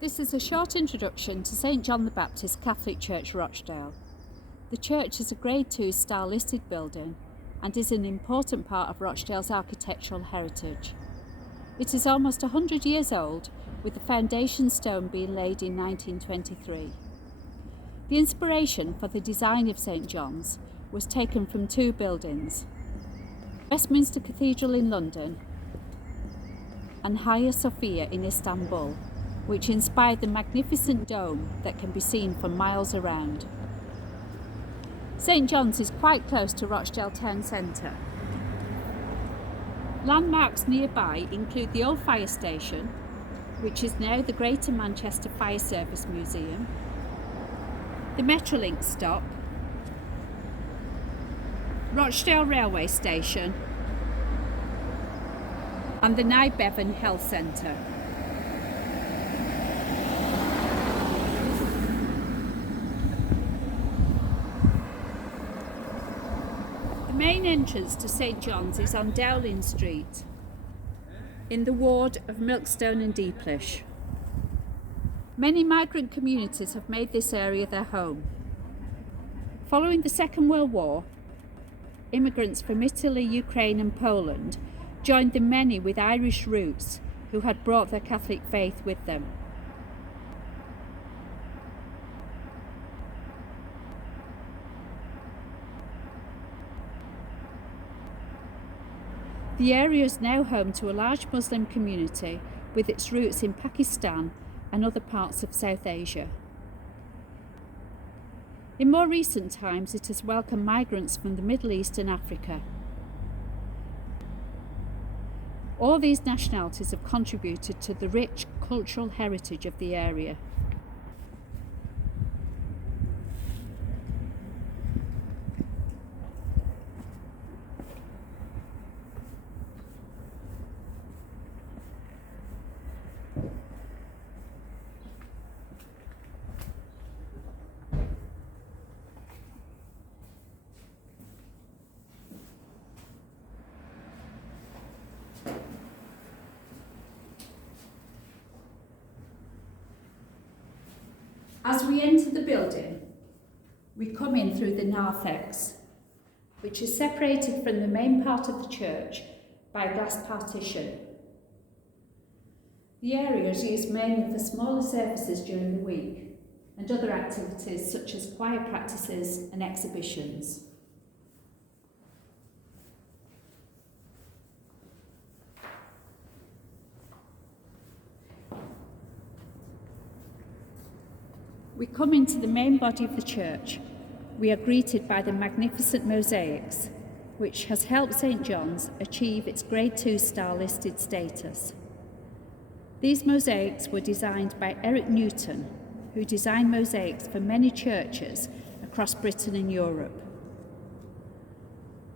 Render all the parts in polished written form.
This is a short introduction to St John the Baptist Catholic Church, Rochdale. The church is a Grade 2 star listed building and is an important part of Rochdale's architectural heritage. It is almost 100 years old, with the foundation stone being laid in 1923. The inspiration for the design of St John's was taken from two buildings: Westminster Cathedral in London and Hagia Sophia in Istanbul, which inspired the magnificent dome that can be seen for miles around. St John's is quite close to Rochdale town centre. Landmarks nearby include the old fire station, which is now the Greater Manchester Fire Service Museum, the Metrolink stop, Rochdale Railway Station, and the Nye Bevan Health Centre. The main entrance to St John's is on Dowling Street, in the ward of Milkstone and Deeplish. Many migrant communities have made this area their home. Following the Second World War, immigrants from Italy, Ukraine and Poland joined the many with Irish roots who had brought their Catholic faith with them. The area is now home to a large Muslim community with its roots in Pakistan and other parts of South Asia. In more recent times, it has welcomed migrants from the Middle East and Africa. All these nationalities have contributed to the rich cultural heritage of the area. As we enter the building, we come in through the narthex, which is separated from the main part of the church by a glass partition. The area is used mainly for smaller services during the week and other activities such as choir practices and exhibitions. We come into the main body of the church. We are greeted by the magnificent mosaics, which has helped St John's achieve its Grade 2 star listed status. These mosaics were designed by Eric Newton, who designed mosaics for many churches across Britain and Europe.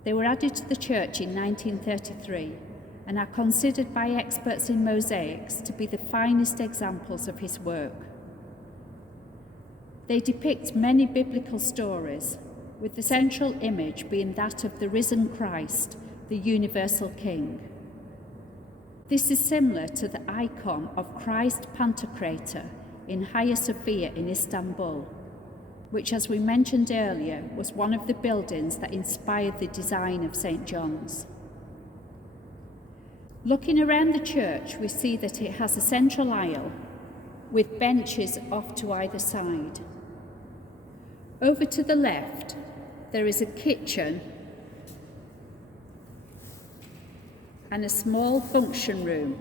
They were added to the church in 1933 and are considered by experts in mosaics to be the finest examples of his work. They depict many biblical stories, with the central image being that of the risen Christ, the universal King. This is similar to the icon of Christ Pantocrator in Hagia Sophia in Istanbul, which, as we mentioned earlier, was one of the buildings that inspired the design of St John's. Looking around the church, we see that it has a central aisle with benches off to either side. Over to the left, there is a kitchen and a small function room.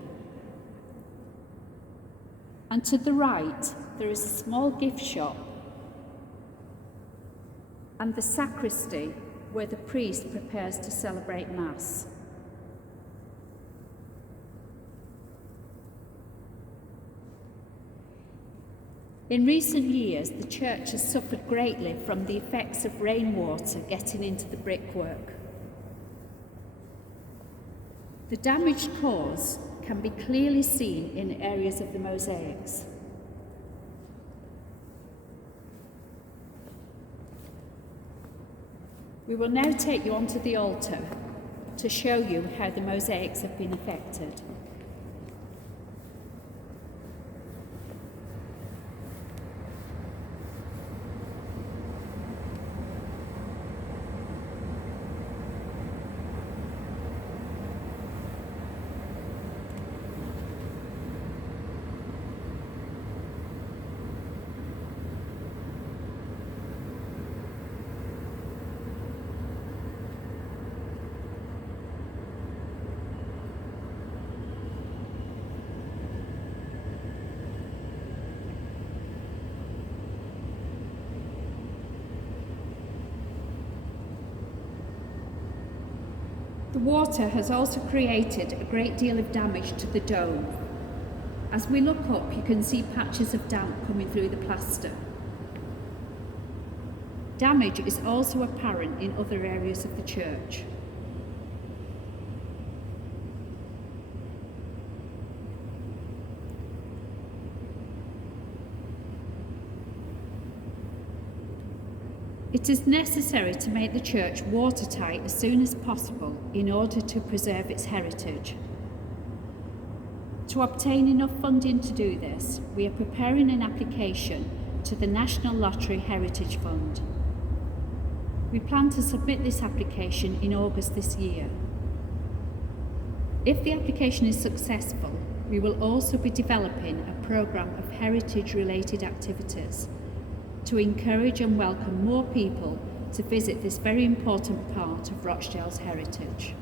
And to the right, there is a small gift shop and the sacristy where the priest prepares to celebrate Mass. In recent years, the church has suffered greatly from the effects of rainwater getting into the brickwork. The damage caused can be clearly seen in areas of the mosaics. We will now take you onto the altar to show you how the mosaics have been affected. water has also created a great deal of damage to the dome. As we look up, you can see patches of damp coming through the plaster. Damage is also apparent in other areas of the church. It is necessary to make the church watertight as soon as possible in order to preserve its heritage. To obtain enough funding to do this, we are preparing an application to the National Lottery Heritage Fund. We plan to submit this application in August this year. If the application is successful, we will also be developing a programme of heritage-related activities to encourage and welcome more people to visit this very important part of Rochdale's heritage.